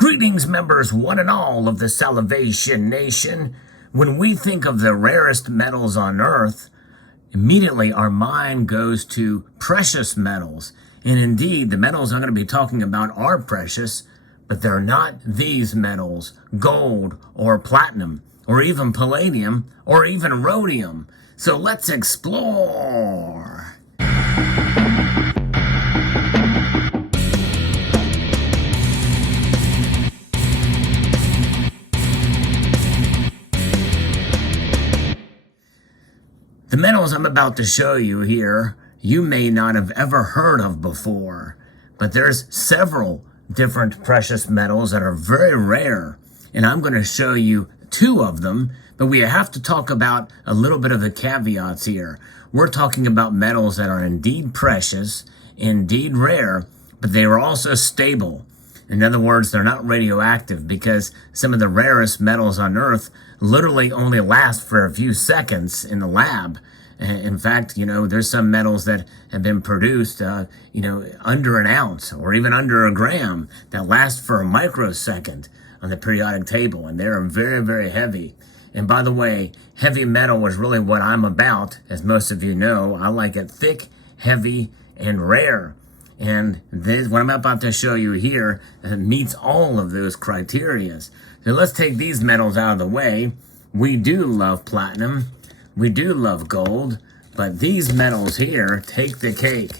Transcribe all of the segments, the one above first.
Greetings, members one and all of the Salvation Nation. When we think of the rarest metals on earth, immediately our mind goes to precious metals. And indeed, the metals I'm going to be talking about are precious, but they're not these metals, gold or platinum, or even palladium, or even rhodium. So let's explore. The metals I'm about to show you here, you may not have ever heard of before, but there's several different precious metals that are very rare, and I'm going to show you two of them, but we have to talk about a little bit of the caveats here. We're talking about metals that are indeed precious, indeed rare, but they are also stable. In other words, they're not radioactive, because some of the rarest metals on Earth literally only last for a few seconds in the lab. In fact, there's some metals that have been produced, under an ounce or even under a gram that last for a microsecond on the periodic table, and they're very, very heavy. And by the way, heavy metal is really what I'm about. As most of you know, I like it thick, heavy, and rare. And this, what I'm about to show you here, meets all of those criteria. So let's take these metals out of the way. We do love platinum. We do love gold. But these metals here take the cake.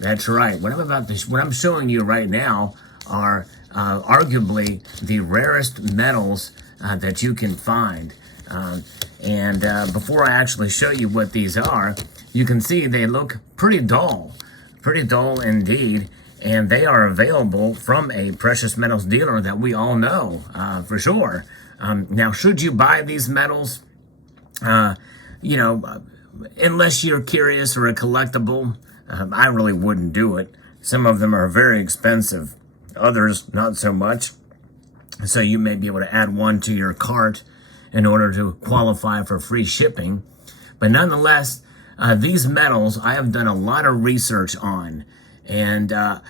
That's right. What I'm showing you right now are arguably the rarest metals that you can find. Before I actually show you what these are, you can see they look pretty dull. Pretty dull indeed, and they are available from a precious metals dealer that we all know for sure. Now, should you buy these metals, unless you're curious or a collectible, I really wouldn't do it. Some of them are very expensive, others not so much. So you may be able to add one to your cart in order to qualify for free shipping. But nonetheless, these metals I have done a lot of research on, and I'm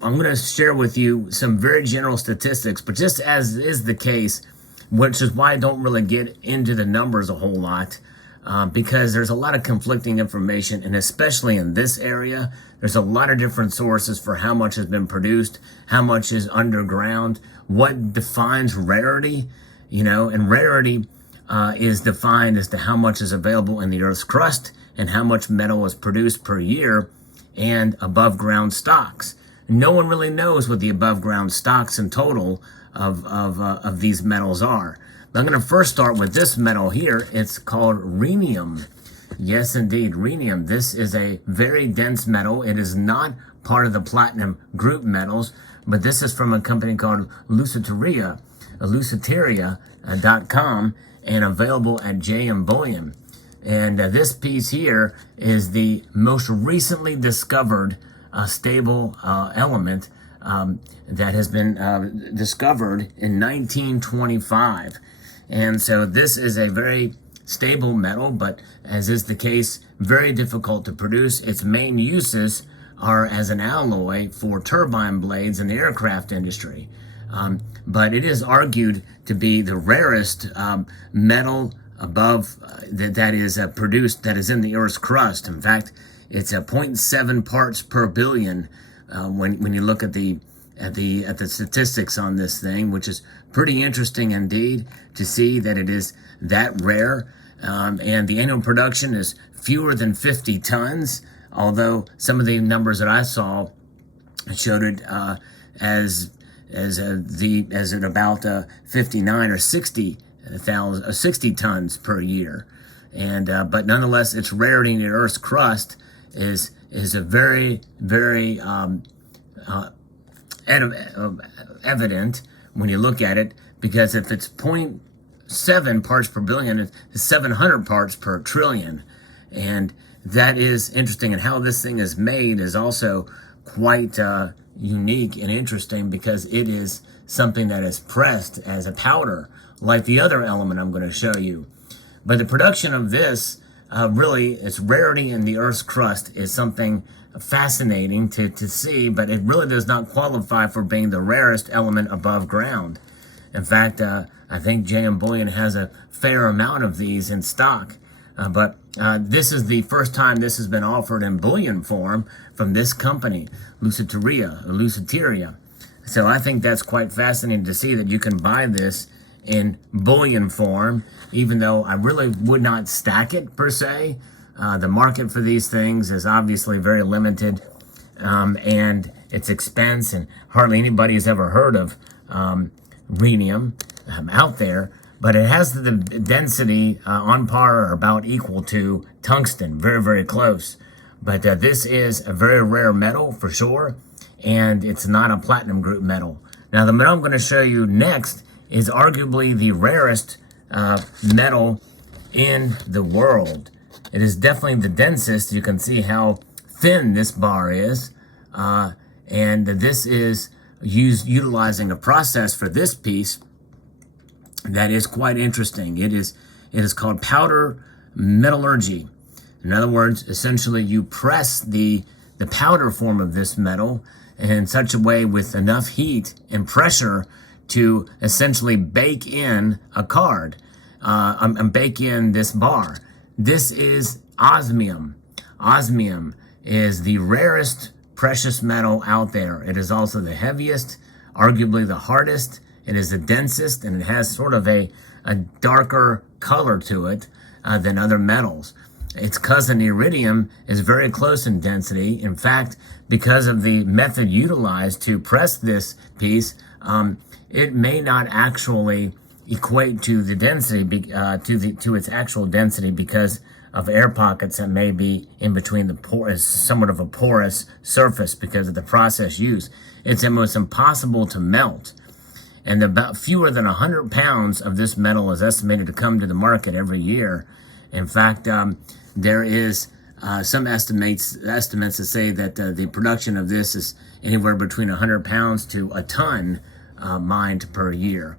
going to share with you some very general statistics, but just as is the case, which is why I don't really get into the numbers a whole lot, because there's a lot of conflicting information, and especially in this area, there's a lot of different sources for how much has been produced, how much is underground, what defines rarity, and rarity is defined as to how much is available in the Earth's crust and how much metal is produced per year and above ground stocks. No one really knows what the above ground stocks in total of these metals are. I'm going to first start with this metal here. It's called rhodium. Yes, indeed, rhodium. This is a very dense metal. It is not part of the platinum group metals, but this is from a company called Luciteria.com, and available at J.M. Bullion. And this piece here is the most recently discovered stable element that has been discovered in 1925. And so this is a very stable metal, but as is the case, very difficult to produce. Its main uses are as an alloy for turbine blades in the aircraft industry. But it is argued to be the rarest metal above that is produced, that is in the Earth's crust. In fact, it's a 0.7 parts per billion when you look at the statistics on this thing, which is pretty interesting indeed to see that it is that rare. And the annual production is fewer than 50 tons, although some of the numbers that I saw showed it as at about 59 or 60 tons per year, and but nonetheless, its rarity in the Earth's crust is a very, very evident when you look at it, because if it's 0.7 parts per billion, it's 700 parts per trillion, and that is interesting. And how this thing is made is also quite unique and interesting, because it is something that is pressed as a powder, like the other element I'm going to show you. But the production of this, really, its rarity in the Earth's crust is something fascinating to see, but it really does not qualify for being the rarest element above ground. In fact, I think JM Bullion has a fair amount of these in stock. But this is the first time this has been offered in bullion form from this company, Lucidaria. So I think that's quite fascinating to see that you can buy this in bullion form, even though I really would not stack it per se. The market for these things is obviously very limited, and its expense, and hardly anybody has ever heard of rhodium out there, but it has the density on par or about equal to tungsten, very, very close. But this is a very rare metal for sure, and it's not a platinum group metal. Now, the metal I'm going to show you next is arguably the rarest metal in the world. It is definitely the densest. You can see how thin this bar is, and this is utilizing a process for this piece that is quite interesting. It is called powder metallurgy. In other words, essentially you press the powder form of this metal in such a way with enough heat and pressure to essentially bake in a card, bake in this bar. This is osmium. Osmium is the rarest precious metal out there. It is also the heaviest, arguably the hardest. It is the densest, and it has sort of a darker color to it than other metals. Its cousin iridium is very close in density. In fact, because of the method utilized to press this piece, it may not actually equate to the density, to its actual density, because of air pockets that may be in between the pores, somewhat of a porous surface because of the process used. It's almost impossible to melt. And about fewer than 100 pounds of this metal is estimated to come to the market every year. In fact, there is some estimates that say that the production of this is anywhere between 100 pounds to a ton mined per year,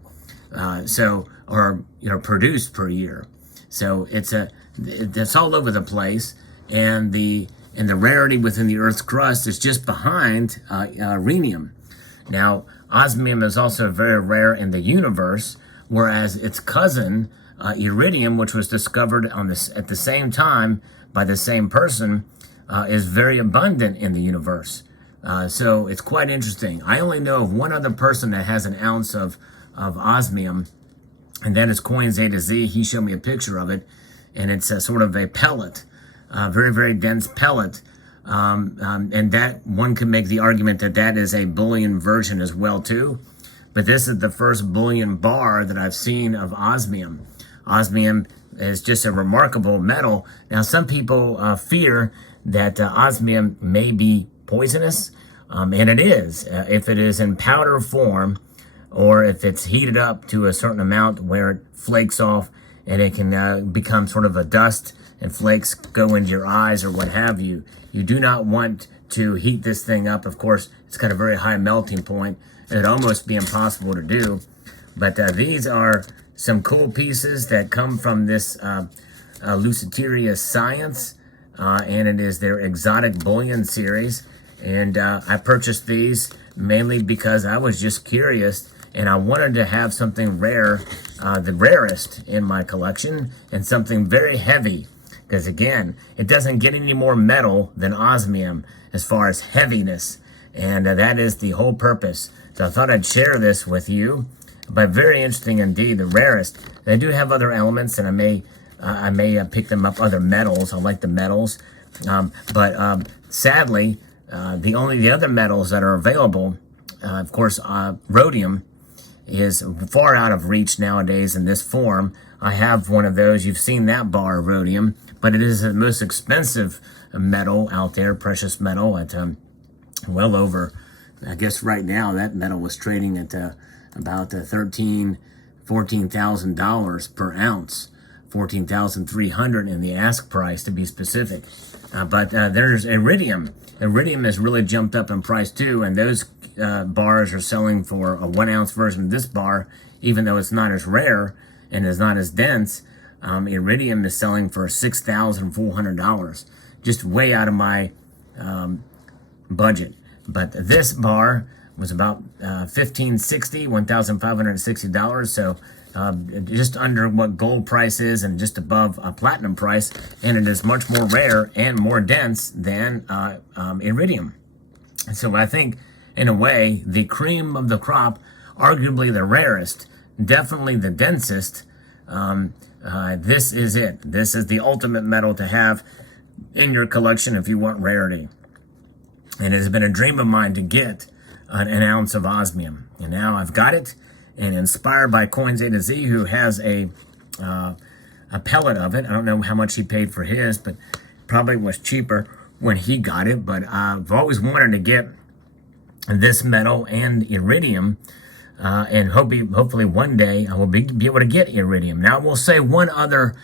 produced per year. So it's all over the place, and the rarity within the Earth's crust is just behind rhenium. Now, osmium is also very rare in the universe, whereas its cousin, iridium, which was discovered at the same time by the same person, is very abundant in the universe. So it's quite interesting. I only know of one other person that has an ounce of osmium, and that is Coin Zeta Z. He showed me a picture of it, and it's a sort of a pellet, very, very dense pellet. And that one could make the argument that that is a bullion version as well too. But this is the first bullion bar that I've seen of osmium. Osmium is just a remarkable metal. Now, some people fear that osmium may be poisonous, and it is. If it is in powder form, or if it's heated up to a certain amount where it flakes off and it can become sort of a dust and flakes go into your eyes or what have you. You do not want to heat this thing up. Of course, it's got a very high melting point. It'd almost be impossible to do. But these are some cool pieces that come from this Lucidaria Science, and it is their exotic bullion series. And I purchased these mainly because I was just curious, and I wanted to have something rare, the rarest in my collection, and something very heavy. Because again, it doesn't get any more metal than osmium as far as heaviness. And that is the whole purpose. So I thought I'd share this with you. But very interesting indeed, the rarest. They do have other elements, and I may pick them up, other metals. I like the metals. But sadly, the other metals that are available, of course, rhodium is far out of reach nowadays in this form. I have one of those. You've seen that bar, rhodium, but it is the most expensive metal out there, precious metal, at well over, I guess right now that metal was trading at about $14,000 per ounce, $14,300 in the ask price to be specific. But there's iridium. Iridium has really jumped up in price too, and those bars are selling for a 1 ounce version of this bar, even though it's not as rare and is not as dense. Iridium is selling for $6,400, just way out of my budget. But this bar was about $1,560, so just under what gold price is and just above a platinum price, and it is much more rare and more dense than iridium. And so I think, in a way, the cream of the crop, arguably the rarest, definitely the densest, this is it. This is the ultimate metal to have in your collection if you want rarity. And it has been a dream of mine to get an ounce of osmium. And now I've got it, and inspired by Coins A to Z, who has a pellet of it. I don't know how much he paid for his, but probably was cheaper when he got it. But I've always wanted to get this metal and iridium, and hopefully one day I will be able to get iridium. Now, I will say one other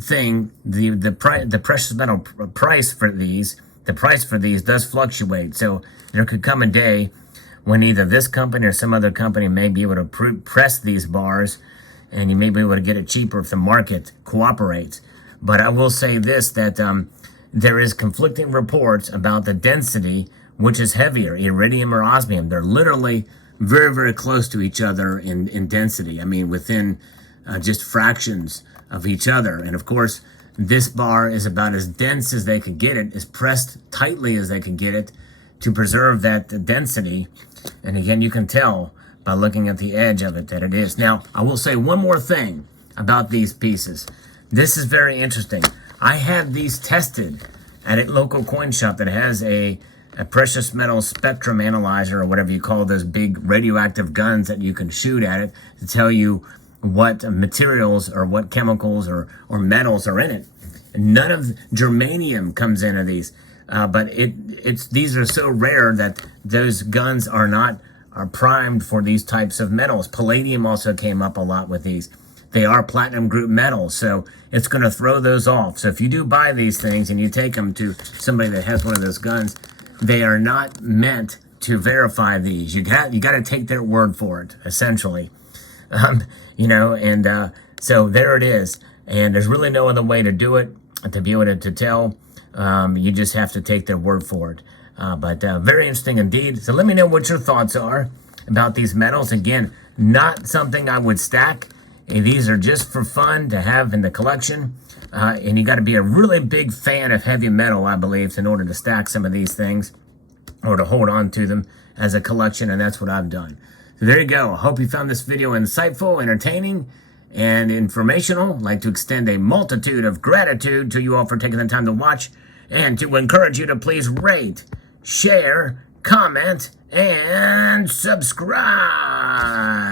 thing: the precious metal price for these. The price for these does fluctuate, so there could come a day when either this company or some other company may be able to press these bars, and you may be able to get it cheaper if the market cooperates. But I will say this, that there is conflicting reports about the density, which is heavier, iridium or osmium. They're literally very, very close to each other in density. I mean, within just fractions of each other. And of course, this bar is about as dense as they could get it, as pressed tightly as they could get it to preserve that density. And again, you can tell by looking at the edge of it that it is. Now, I will say one more thing about these pieces. This is very interesting. I had these tested at a local coin shop that has a precious metal spectrum analyzer, or whatever you call those big radioactive guns that you can shoot at it to tell you what materials or what chemicals or metals are in it. None of germanium comes into these, but these are so rare that those guns are primed for these types of metals. Palladium also came up a lot with these. They are platinum group metals, so it's going to throw those off. So if you do buy these things and you take them to somebody that has one of those guns, they are not meant to verify these. You got to take their word for it, essentially. So there it is. And there's really no other way to do it, to be able to tell. You just have to take their word for it. But very interesting indeed. So let me know what your thoughts are about these metals. Again, not something I would stack. These are just for fun to have in the collection. And you got to be a really big fan of heavy metal, I believe, in order to stack some of these things or to hold on to them as a collection. And that's what I've done. So there you go. I hope you found this video insightful, entertaining, and informational. I'd like to extend a multitude of gratitude to you all for taking the time to watch, and to encourage you to please rate, share, comment, and subscribe.